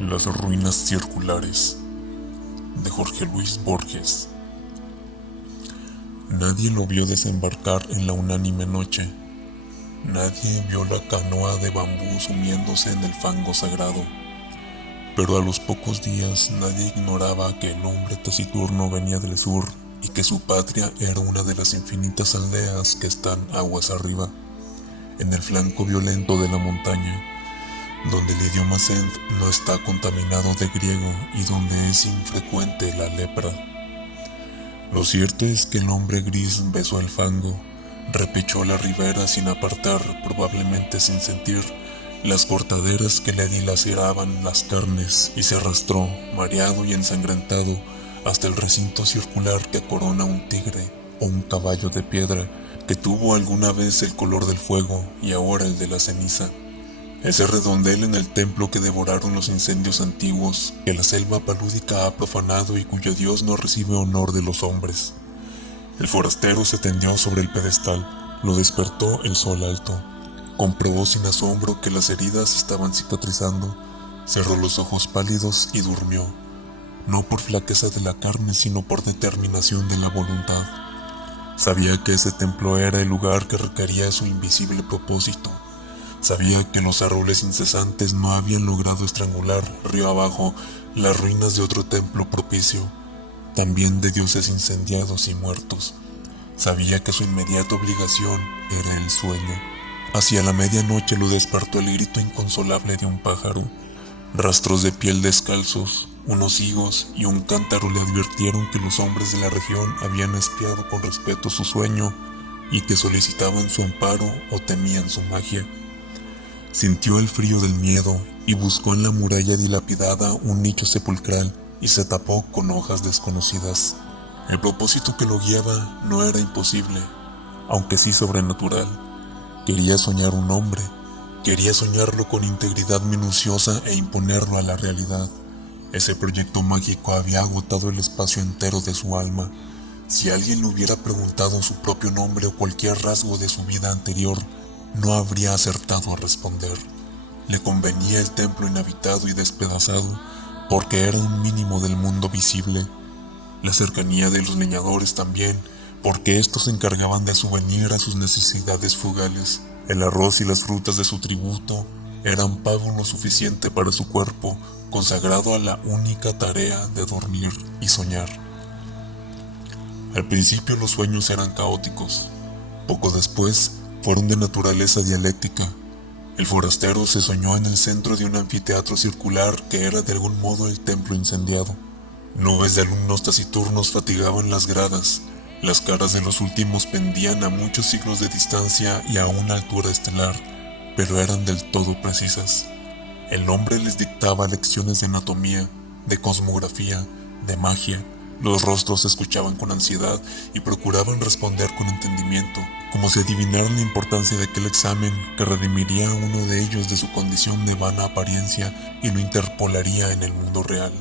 Las ruinas circulares, de Jorge Luis Borges. Nadie lo vio desembarcar en la unánime noche. Nadie vio la canoa de bambú sumiéndose en el fango sagrado. Pero a los pocos días nadie ignoraba que el hombre taciturno venía del sur y que su patria era una de las infinitas aldeas que están aguas arriba, en el flanco violento de la montaña, donde el idioma Send no está contaminado de griego y donde es infrecuente la lepra. Lo cierto es que el hombre gris besó el fango, repechó la ribera sin apartar, probablemente sin sentir, las cortaderas que le dilaceraban las carnes y se arrastró, mareado y ensangrentado, hasta el recinto circular que corona un tigre o un caballo de piedra que tuvo alguna vez el color del fuego y ahora el de la ceniza. Ese redondel en el templo que devoraron los incendios antiguos, que la selva palúdica ha profanado y cuyo dios no recibe honor de los hombres. El forastero se tendió sobre el pedestal, lo despertó el sol alto. Comprobó sin asombro que las heridas estaban cicatrizando, cerró los ojos pálidos y durmió, no por flaqueza de la carne sino por determinación de la voluntad. Sabía que ese templo era el lugar que requería su invisible propósito. Sabía que los arroles incesantes no habían logrado estrangular, río abajo, las ruinas de otro templo propicio, también de dioses incendiados y muertos. Sabía que su inmediata obligación era el sueño. Hacia la medianoche lo despertó el grito inconsolable de un pájaro. Rastros de piel descalzos, unos higos y un cántaro le advirtieron que los hombres de la región habían espiado con respeto su sueño y que solicitaban su amparo o temían su magia. Sintió el frío del miedo y buscó en la muralla dilapidada un nicho sepulcral y se tapó con hojas desconocidas. El propósito que lo guiaba no era imposible, aunque sí sobrenatural. Quería soñar un hombre, quería soñarlo con integridad minuciosa e imponerlo a la realidad. Ese proyecto mágico había agotado el espacio entero de su alma. Si alguien le hubiera preguntado su propio nombre o cualquier rasgo de su vida anterior, no habría acertado a responder. Le convenía el templo inhabitado y despedazado, porque era un mínimo del mundo visible. La cercanía de los leñadores también, porque estos se encargaban de subvenir a sus necesidades fugales. El arroz y las frutas de su tributo eran pago lo suficiente para su cuerpo, consagrado a la única tarea de dormir y soñar. Al principio los sueños eran caóticos. Poco después, fueron de naturaleza dialéctica. El forastero se soñó en el centro de un anfiteatro circular que era de algún modo el templo incendiado. Nubes de alumnos taciturnos fatigaban las gradas. Las caras de los últimos pendían a muchos siglos de distancia y a una altura estelar, pero eran del todo precisas. El hombre les dictaba lecciones de anatomía, de cosmografía, de magia. Los rostros se escuchaban con ansiedad y procuraban responder con entendimiento, como si adivinaran la importancia de aquel examen que redimiría a uno de ellos de su condición de vana apariencia y lo interpolaría en el mundo real.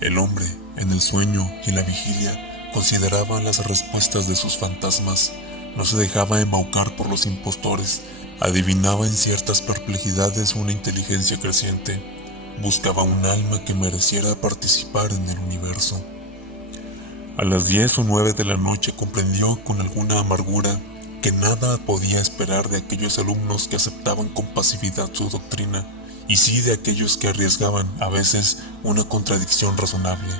El hombre, en el sueño y en la vigilia, consideraba las respuestas de sus fantasmas, no se dejaba embaucar por los impostores, adivinaba en ciertas perplejidades una inteligencia creciente, buscaba un alma que mereciera participar en el universo. A las 10 o 9 de la noche comprendió con alguna amargura que nada podía esperar de aquellos alumnos que aceptaban con pasividad su doctrina, y sí de aquellos que arriesgaban, a veces, una contradicción razonable.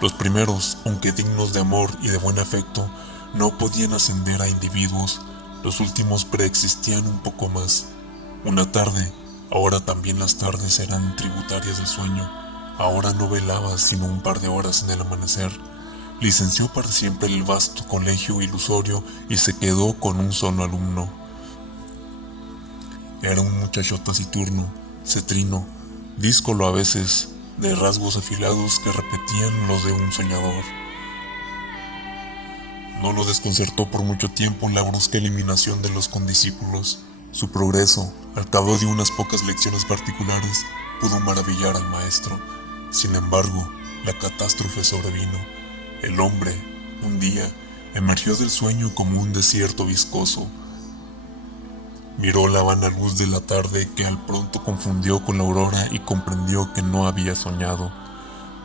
Los primeros, aunque dignos de amor y de buen afecto, no podían ascender a individuos. Los últimos preexistían un poco más. Una tarde, ahora también las tardes eran tributarias del sueño. Ahora no velaba sino un par de horas en el amanecer. Licenció para siempre el vasto colegio ilusorio y se quedó con un solo alumno. Era un muchacho taciturno, cetrino, díscolo a veces, de rasgos afilados que repetían los de un soñador. No lo desconcertó por mucho tiempo la brusca eliminación de los condiscípulos. Su progreso, al cabo de unas pocas lecciones particulares, pudo maravillar al maestro. Sin embargo, la catástrofe sobrevino. El hombre, un día, emergió del sueño como un desierto viscoso. Miró la vana luz de la tarde que al pronto confundió con la aurora y comprendió que no había soñado.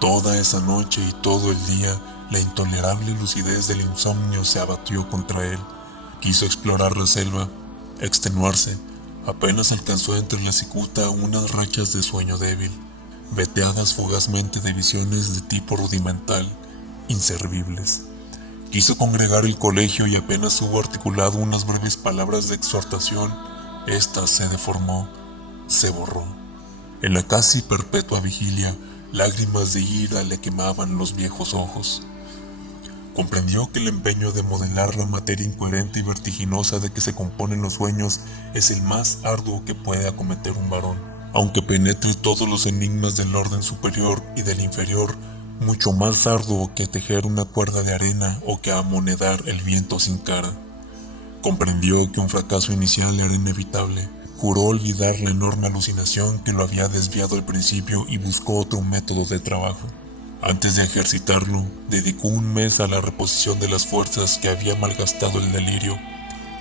Toda esa noche y todo el día, la intolerable lucidez del insomnio se abatió contra él. Quiso explorar la selva, extenuarse. Apenas alcanzó entre la cicuta unas rachas de sueño débil, veteadas fugazmente de visiones de tipo rudimental, inservibles. Quiso congregar el colegio y apenas hubo articulado unas breves palabras de exhortación, ésta se deformó, se borró. En la casi perpetua vigilia, lágrimas de ira le quemaban los viejos ojos. Comprendió que el empeño de modelar la materia incoherente y vertiginosa de que se componen los sueños es el más arduo que puede acometer un varón. Aunque penetre todos los enigmas del orden superior y del inferior, mucho más arduo que tejer una cuerda de arena o que amonedar el viento sin cara. Comprendió que un fracaso inicial era inevitable. Juró olvidar la enorme alucinación que lo había desviado al principio y buscó otro método de trabajo. Antes de ejercitarlo, dedicó un mes a la reposición de las fuerzas que había malgastado el delirio.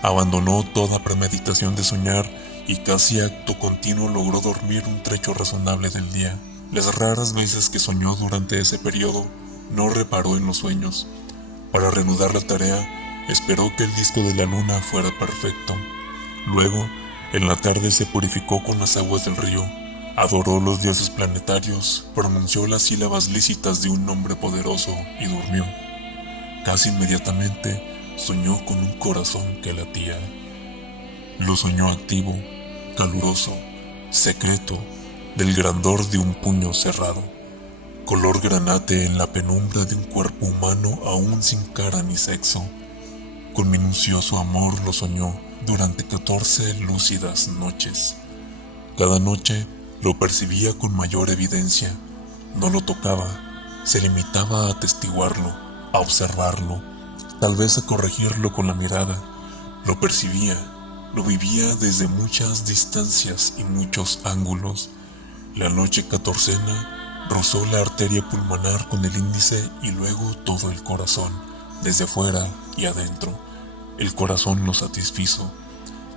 Abandonó toda premeditación de soñar y casi acto continuo logró dormir un trecho razonable del día. Las raras veces que soñó durante ese periodo, no reparó en los sueños. Para reanudar la tarea, esperó que el disco de la luna fuera perfecto. Luego, en la tarde se purificó con las aguas del río. Adoró los dioses planetarios, pronunció las sílabas lícitas de un nombre poderoso y durmió. Casi inmediatamente soñó con un corazón que latía. Lo soñó activo, caluroso, secreto, del grandor de un puño cerrado, color granate en la penumbra de un cuerpo humano aún sin cara ni sexo. Con minucioso amor lo soñó durante 14 lúcidas noches. Cada noche lo percibía con mayor evidencia. No lo tocaba, se limitaba a atestiguarlo, a observarlo, tal vez a corregirlo con la mirada. Lo percibía, lo vivía desde muchas distancias y muchos ángulos. La noche 14ª rozó la arteria pulmonar con el índice y luego todo el corazón, desde afuera y adentro. El corazón lo satisfizo.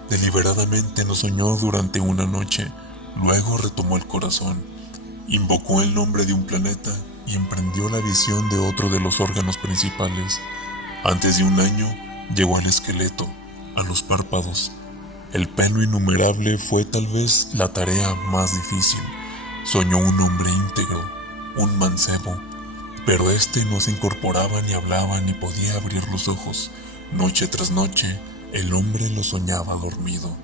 Deliberadamente no soñó durante una noche. Luego retomó el corazón, invocó el nombre de un planeta y emprendió la visión de otro de los órganos principales. Antes de un año llegó al esqueleto, a los párpados. El pelo innumerable fue tal vez la tarea más difícil. Soñó un hombre íntegro, un mancebo, pero este no se incorporaba ni hablaba ni podía abrir los ojos. Noche tras noche, el hombre lo soñaba dormido.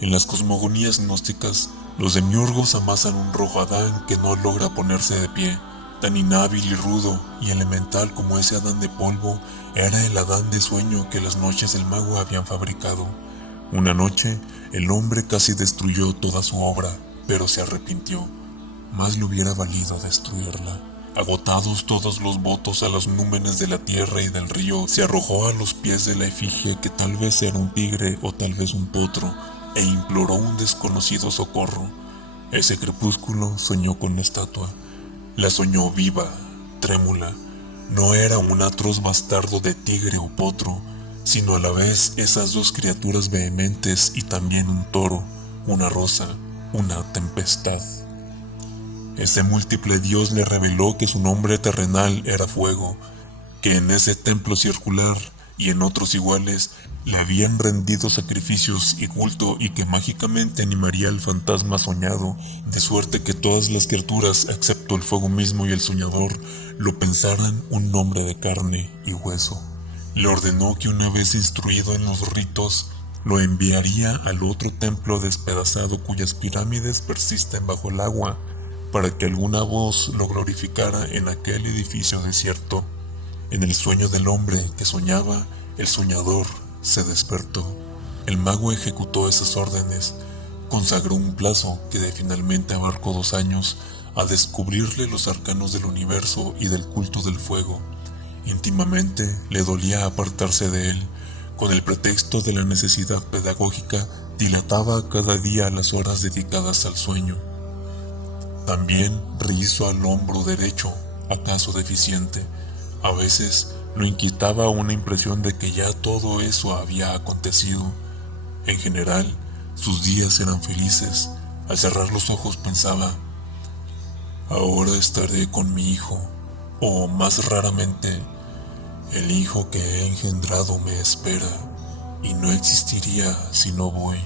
En las cosmogonías gnósticas, los demiurgos amasan un rojo Adán que no logra ponerse de pie. Tan inhábil y rudo y elemental como ese Adán de polvo, era el Adán de sueño que las noches del mago habían fabricado. Una noche, el hombre casi destruyó toda su obra, pero se arrepintió. Más le hubiera valido destruirla. Agotados todos los votos a los númenes de la tierra y del río, se arrojó a los pies de la efigie que tal vez era un tigre o tal vez un potro, e imploró un desconocido socorro. Ese crepúsculo soñó con la estatua. La soñó viva, trémula. No era un atroz bastardo de tigre o potro, sino a la vez esas dos criaturas vehementes y también un toro, una rosa, una tempestad. Ese múltiple dios le reveló que su nombre terrenal era fuego, que en ese templo circular y en otros iguales le habían rendido sacrificios y culto y que mágicamente animaría al fantasma soñado, de suerte que todas las criaturas, excepto el fuego mismo y el soñador, lo pensaran un nombre de carne y hueso. Le ordenó que una vez instruido en los ritos, lo enviaría al otro templo despedazado cuyas pirámides persisten bajo el agua, para que alguna voz lo glorificara en aquel edificio desierto. En el sueño del hombre que soñaba, el soñador se despertó. El mago ejecutó esas órdenes, consagró un plazo que finalmente abarcó 2 años a descubrirle los arcanos del universo y del culto del fuego. Íntimamente le dolía apartarse de él. Con el pretexto de la necesidad pedagógica, dilataba cada día las horas dedicadas al sueño. También rehizo al hombro derecho, acaso deficiente. A veces lo inquietaba una impresión de que ya todo eso había acontecido. En general, sus días eran felices. Al cerrar los ojos pensaba, ahora estaré con mi hijo, o más raramente, el hijo que he engendrado me espera, y no existiría si no voy.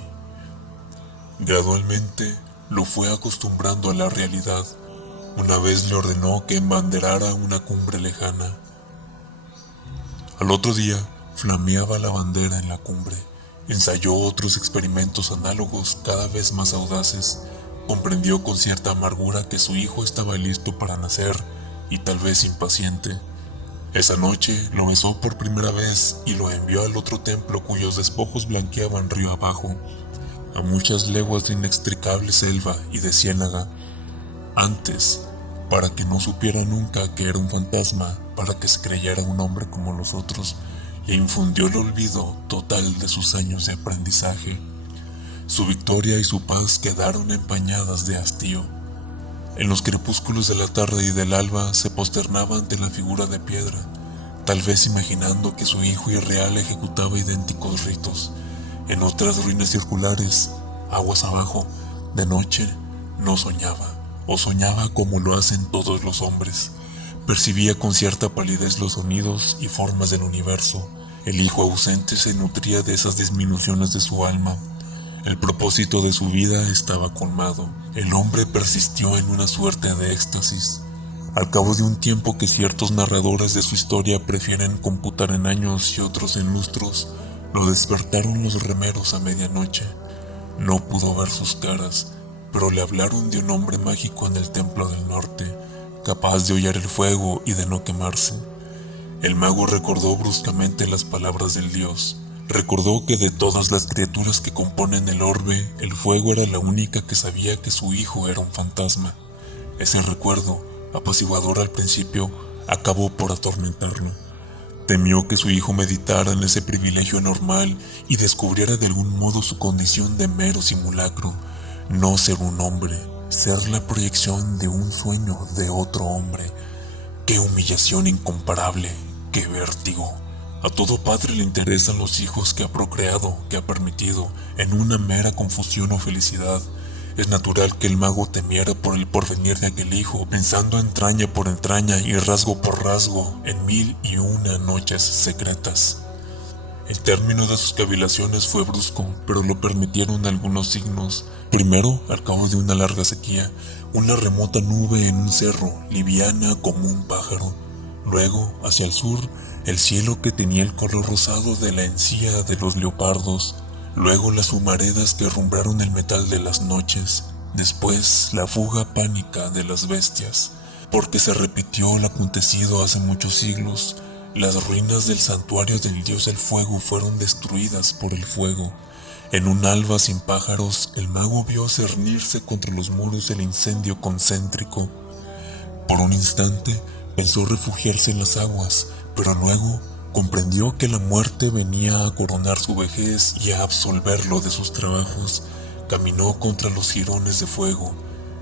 Gradualmente lo fue acostumbrando a la realidad. Una vez le ordenó que embanderara una cumbre lejana. Al otro día, flameaba la bandera en la cumbre. Ensayó otros experimentos análogos cada vez más audaces. Comprendió con cierta amargura que su hijo estaba listo para nacer y tal vez impaciente. Esa noche lo besó por primera vez y lo envió al otro templo cuyos despojos blanqueaban río abajo, a muchas leguas de inextricable selva y de ciénaga. Antes, para que no supiera nunca que era un fantasma, para que se creyera un hombre como los otros, le infundió el olvido total de sus años de aprendizaje. Su victoria y su paz quedaron empañadas de hastío. En los crepúsculos de la tarde y del alba se posternaba ante la figura de piedra, tal vez imaginando que su hijo irreal ejecutaba idénticos ritos. En otras ruinas circulares, aguas abajo, de noche, no soñaba, o soñaba como lo hacen todos los hombres. Percibía con cierta palidez los sonidos y formas del universo. El hijo ausente se nutría de esas disminuciones de su alma. El propósito de su vida estaba colmado. El hombre persistió en una suerte de éxtasis. Al cabo de un tiempo que ciertos narradores de su historia prefieren computar en años y otros en lustros, lo despertaron los remeros a medianoche. No pudo ver sus caras, pero le hablaron de un hombre mágico en el templo del norte, capaz de hollar el fuego y de no quemarse. El mago recordó bruscamente las palabras del dios. Recordó que de todas las criaturas que componen el orbe, el fuego era la única que sabía que su hijo era un fantasma. Ese recuerdo, apaciguador al principio, acabó por atormentarlo. Temió que su hijo meditara en ese privilegio anormal y descubriera de algún modo su condición de mero simulacro, no ser un hombre, ser la proyección de un sueño de otro hombre. ¡Qué humillación incomparable! ¡Qué vértigo! A todo padre le interesan los hijos que ha procreado, que ha permitido, en una mera confusión o felicidad. Es natural que el mago temiera por el porvenir de aquel hijo, pensando entraña por entraña y rasgo por rasgo en 1001 noches secretas. El término de sus cavilaciones fue brusco, pero lo permitieron algunos signos. Primero, al cabo de una larga sequía, una remota nube en un cerro, liviana como un pájaro. Luego, hacia el sur, el cielo que tenía el color rosado de la encía de los leopardos. Luego las humaredas que rumbraron el metal de las noches. Después, la fuga pánica de las bestias. Porque se repitió lo acontecido hace muchos siglos. Las ruinas del santuario del dios del fuego fueron destruidas por el fuego. En un alba sin pájaros, el mago vio cernirse contra los muros el incendio concéntrico. Por un instante, pensó refugiarse en las aguas, pero luego comprendió que la muerte venía a coronar su vejez y a absolverlo de sus trabajos. Caminó contra los jirones de fuego.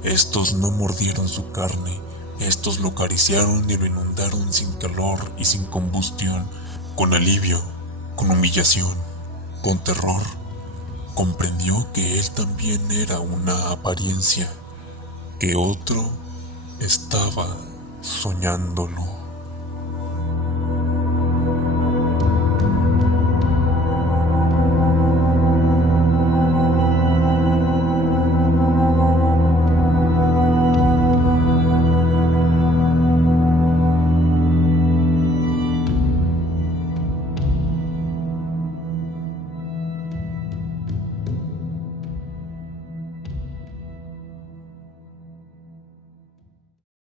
Estos no mordieron su carne. Estos lo acariciaron y lo inundaron sin calor y sin combustión, con alivio, con humillación, con terror. Comprendió que él también era una apariencia, que otro estaba soñándolo.